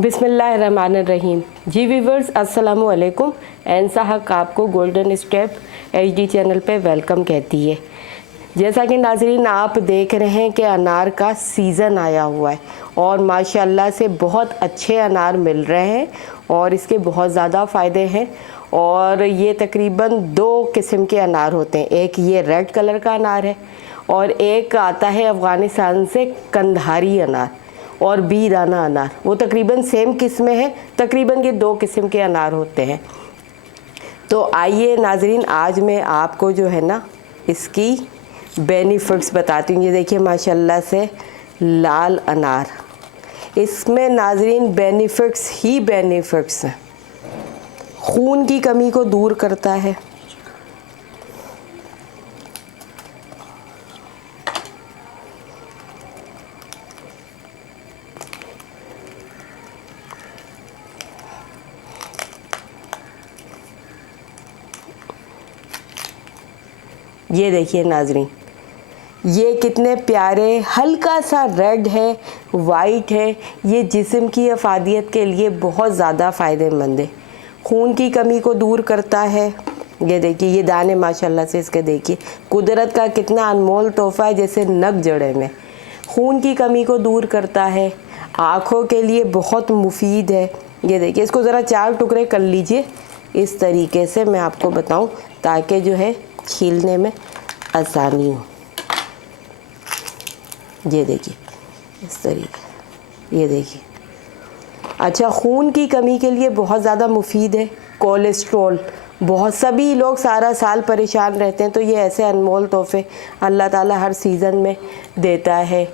बिस्मिल्लाहिर्रहमानिर्रहीम। जी व्यूवर्स, अस्सलामु अलैकुम। एनसा हक आपको गोल्डन स्टेप HD चैनल पे वेलकम कहती है। जैसा कि नाज़रीन आप देख रहे हैं कि अनार का सीज़न आया हुआ है और माशाल्लाह से बहुत अच्छे अनार मिल रहे हैं और इसके बहुत ज़्यादा फ़ायदे हैं। और ये तकरीबन 2 किस्म के अनार होते हैं। एक ये रेड कलर का अनार है और एक आता है अफ़गानिस्तान से कंधारी अनार और बी दाना अनार। वो तकरीबन सेम किस्में हैं, तकरीबन ये 2 किस्म के अनार होते हैं। तो आइए नाज़रीन, आज मैं आपको जो है ना इसकी बेनिफिट्स बताती हूँ। ये देखिए माशाल्लाह से लाल अनार, इसमें नाज़रीन बेनिफिट्स ही बेनिफिट्स हैं। खून की कमी को दूर करता है, ये देखिए नाज़रीन, ये कितने प्यारे, हल्का सा रेड है, वाइट है। ये जिस्म की अफादियत के लिए बहुत ज़्यादा फ़ायदेमंद है। खून की कमी को दूर करता है। ये देखिए ये दाने माशाल्लाह से इसके देखिए, कुदरत का कितना अनमोल तोहफ़ा है, जैसे नग जड़े में। खून की कमी को दूर करता है, आँखों के लिए बहुत मुफीद है। ये देखिए, इसको ज़रा 4 टुकड़े कर लीजिए इस तरीके से, मैं आपको बताऊं, ताकि जो है छीलने में आसानी हो। ये देखिए इस तरीके, ये देखिए। अच्छा, खून की कमी के लिए बहुत ज़्यादा मुफीद है। कोलेस्ट्रॉल, बहुत सभी लोग सारा साल परेशान रहते हैं, तो ये ऐसे अनमोल तोहफ़े अल्लाह ताला हर सीज़न में देता है।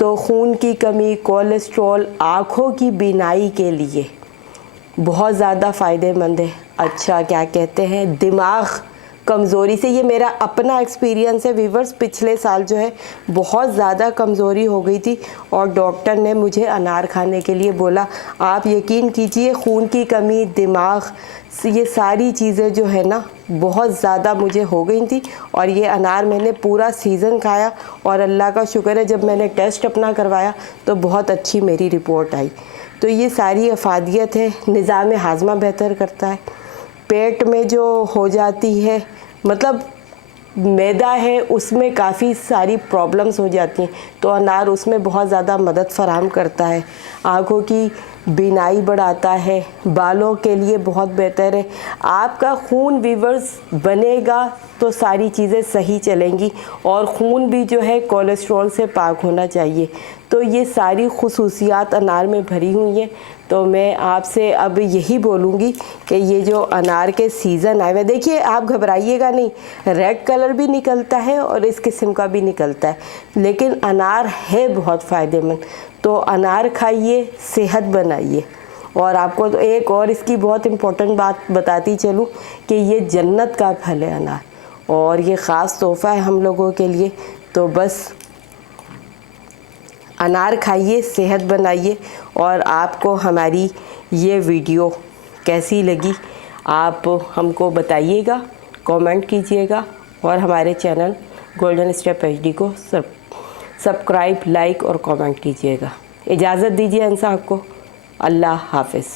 तो खून की कमी, कोलेस्ट्रॉल, आँखों की बीनाई के लिए बहुत ज़्यादा फ़ायदेमंद है। अच्छा, क्या कहते हैं, दिमाग कमज़ोरी से, ये मेरा अपना एक्सपीरियंस है व्यूवर्स। पिछले साल जो है बहुत ज़्यादा कमज़ोरी हो गई थी और डॉक्टर ने मुझे अनार खाने के लिए बोला। आप यकीन कीजिए, खून की कमी, दिमाग, ये सारी चीज़ें जो है ना बहुत ज़्यादा मुझे हो गई थी। और ये अनार मैंने पूरा सीज़न खाया और अल्लाह का शुक्र है, जब मैंने टेस्ट अपना करवाया तो बहुत अच्छी मेरी रिपोर्ट आई। तो ये सारी अफादियत है। निज़ाम हाज़मा बेहतर करता है। पेट में जो हो जाती है, मतलब मैदा है, उसमें काफ़ी सारी प्रॉब्लम्स हो जाती हैं, तो अनार उसमें बहुत ज़्यादा मदद फराहम करता है। आँखों की बीनाई बढ़ाता है, बालों के लिए बहुत बेहतर है। आपका खून व्यूवर्स बनेगा तो सारी चीज़ें सही चलेंगी और ख़ून भी जो है कोलेस्ट्रॉल से पाक होना चाहिए। तो ये सारी खुसूसियात अनार में भरी हुई हैं। तो मैं आपसे अब यही बोलूँगी कि ये जो अनार के सीज़न आए हुए, देखिए आप घबराइएगा नहीं, रेड कलर भी निकलता है और इस किस्म का भी निकलता है, लेकिन अनार है बहुत फ़ायदेमंद। तो अनार खाइए, सेहत बनाइए। और आपको तो एक और इसकी बहुत इम्पोर्टेंट बात बताती चलूँ कि ये जन्नत का फल है अनार, और ये ख़ास तोहफ़ा है हम लोगों के लिए। तो बस अनार खाइए, सेहत बनाइए। और आपको हमारी ये वीडियो कैसी लगी आप हमको बताइएगा, कमेंट कीजिएगा और हमारे चैनल गोल्डन स्टेप HD को सब्सक्राइब, लाइक और कमेंट कीजिएगा। इजाज़त दीजिए इंसान को। अल्लाह हाफ़िज़।